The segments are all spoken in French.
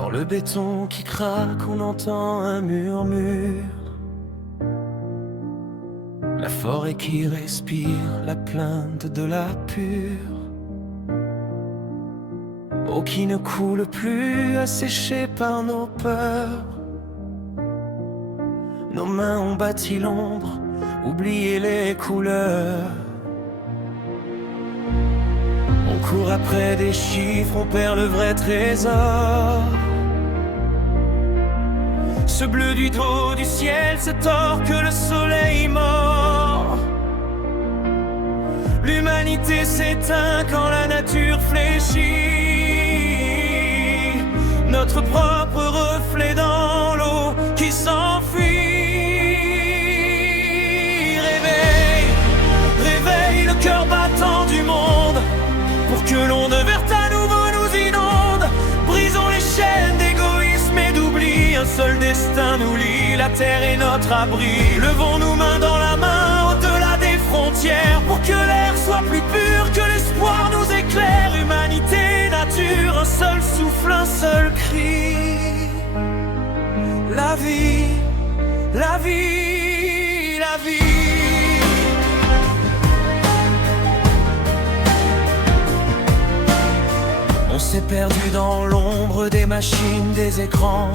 Dans le béton qui craque, on entend un murmure. La forêt qui respire la plainte de la pure. Eau qui ne coule plus, asséchée par nos peurs. Nos mains ont bâti l'ombre, oublié les couleurs. On court après des chiffres, on perd le vrai trésor. Ce bleu du dos du ciel, cet or que le soleil mord. L'humanité s'éteint quand la nature fléchit. Notre propre reflet dans l'eau qui s'enfuit. Réveille, réveille le cœur battant du monde, pour que l'onde verte à nouveau nous inonde. Brisons les chaînes d'égoïsme et d'oubli. Un seul destin nous lie, la terre est notre abri. Levons-nous main dans la main au-delà des frontières, pour que l'air soit plus pur, que l'espoir nous éclaire. Humanité, nature, un seul souffle, un seul cri. La vie, la vie, la vie. On s'est perdu dans l'ombre des machines, des écrans.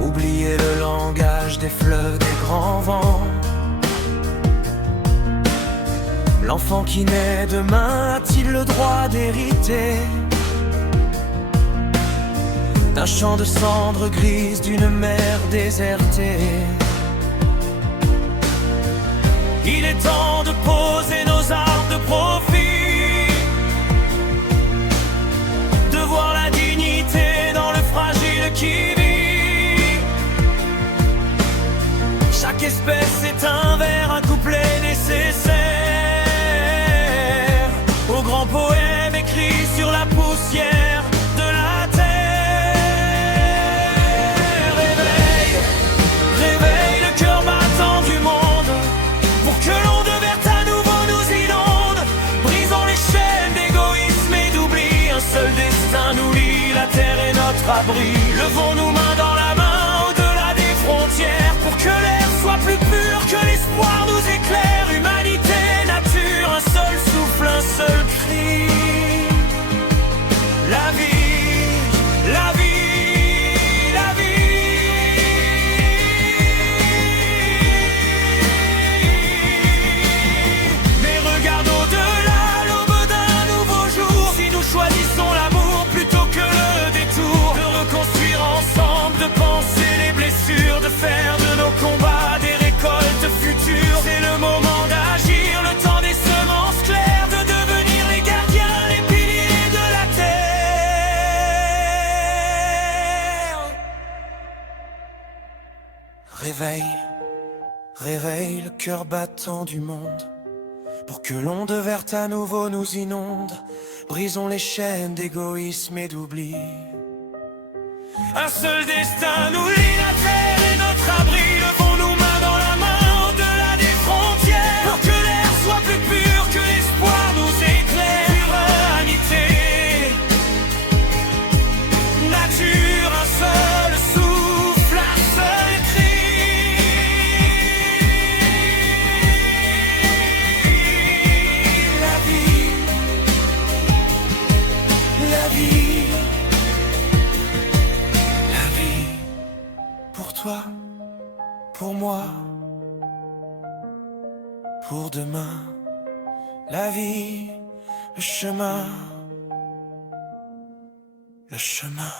Oublier le langage des fleuves, des grands vents. L'enfant qui naît demain a-t-il le droit d'hériter d'un champ de cendres grises, d'une mer désertée? Il est temps de poser nos armes de profit, de voir la dignité dans le fragile qui vit. Chaque espèce est un vers, un couplet nécessaire au grand poème écrit sur la poussière de la terre. Réveille, réveille le cœur battant du monde, pour que l'onde verte à nouveau nous inonde. Brisons les chaînes d'égoïsme et d'oubli. Un seul destin nous lie, la terre est notre abri. Levons-nous main dans la main au-delà des frontières, pour que l'air soit plus pur, que l'espoir nous éclaire. Humanité, nature, un seul souffle, un seul cri. La vie, la vie, la vie. Mais regarde au-delà, l'aube d'un nouveau jour. Si nous choisissons l'amour plutôt que le détour, de reconstruire ensemble, de penser les blessures, de faire de nos combats des récoltes futures. C'est le moment d'agir, le temps des semences claires, de devenir les gardiens, les piliers de la terre. Réveille, réveille le cœur battant du monde, pour que l'onde verte à nouveau nous inonde. Brisons les chaînes d'égoïsme et d'oubli. Un seul destin nous lie, la terre est notre abri. Levons-nous main dans la main au-delà des frontières, pour que l'air soit plus pur, que l'espoir nous éclaire. Humanité, nature, un seul souffle, un seul cri. La vie, la vie, la vie. Pour toi, pour moi, pour demain. La vie, le chemin, le chemin.